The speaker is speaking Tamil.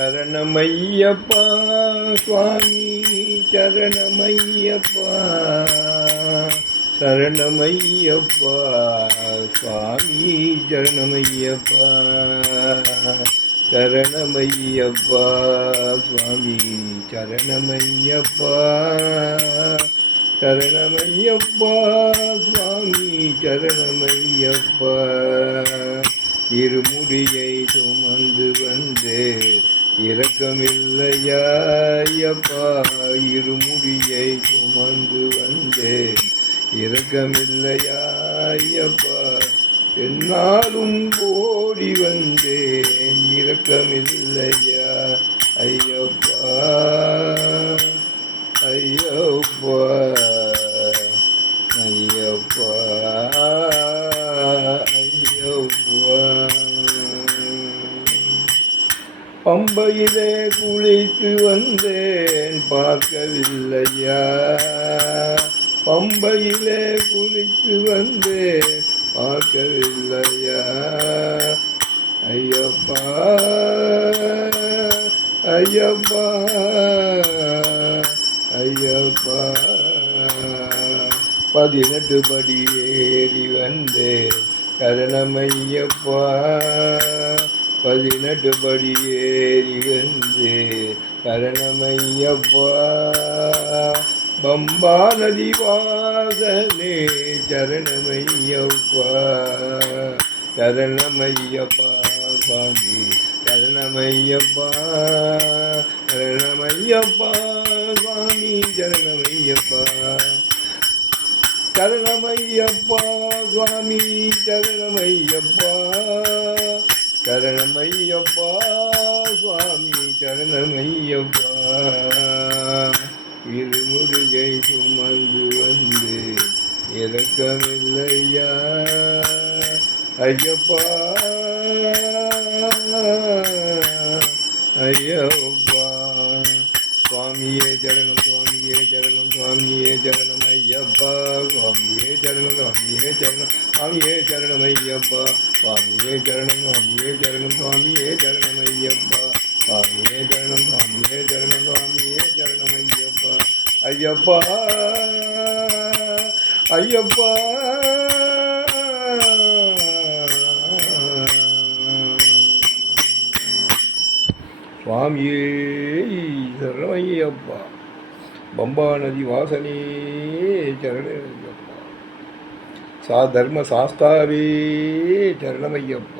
சரணமையப்பா சுவாமி. சரணமையப்பா சரணமையப்பா சுவாமி. சரணமையப்பா சரணமையப்பா சுவாமி. சரணமையப்பா சரணமையப்பா சுவாமி. சரணமையப்பா. இருமுடியை சுமந்து வந்தேன். இரக்கமில்லையா இருமுடியை சுமந்து வந்தேன். இரக்கமில்லையா என்னாலும் ஓடி வந்தேன். இரக்கமில்லையா ஐயப்பா ஐயப்பா. பம்பையிலே குளித்து வந்தேன் பார்க்கவில்லையா? பம்பையிலே குளித்து வந்தேன் பார்க்கவில்லையா? ஐயப்பா ஐயப்பா ஐயப்பா. பதினெட்டு படி ஏறி வந்தேன். சரணமையப்பா பதினெட்டு படி ஏறி வந்து சரணமையப்பா. பம்பா நதி வாசலே சரணமையப்பா. சரணமையப்பா சுவாமி சரணமையப்பா. சரணமையப்பா சுவாமி சரணமையப்பா. சரணமையப்பா சுவாமி சரணமையப்பா. சரணமையப்பா சுவாமி சரணமையப்பா. இருமுருகை சுமந்து வந்து இறக்கமில்லையா ஐயப்பா. ஐயப்பா. சுவாமியே ஜரணம் சுவாமியே ஜரணம் சுவாமியே ஜரணம் ஐயப்பா சுவாமியே சரணம் சுவாமியே சரணம் சுவாமியே சரணம் ஐயப்பா சுவாமியே சரணம் சுவாமியே சரணம் சுவாமியே சரணம் ஐயப்பா சுவாமியே சரணம் சுவாமியே சரணம் சுவாமியே சரணம் ஐயப்பா ஐயப்பா ஐயப்பா சுவாமியே சரணமையப்பா பம்பா நதி வாசனே சரணமையப்பா சா தர்ம சாஸ்தாவே சரணமையப்பா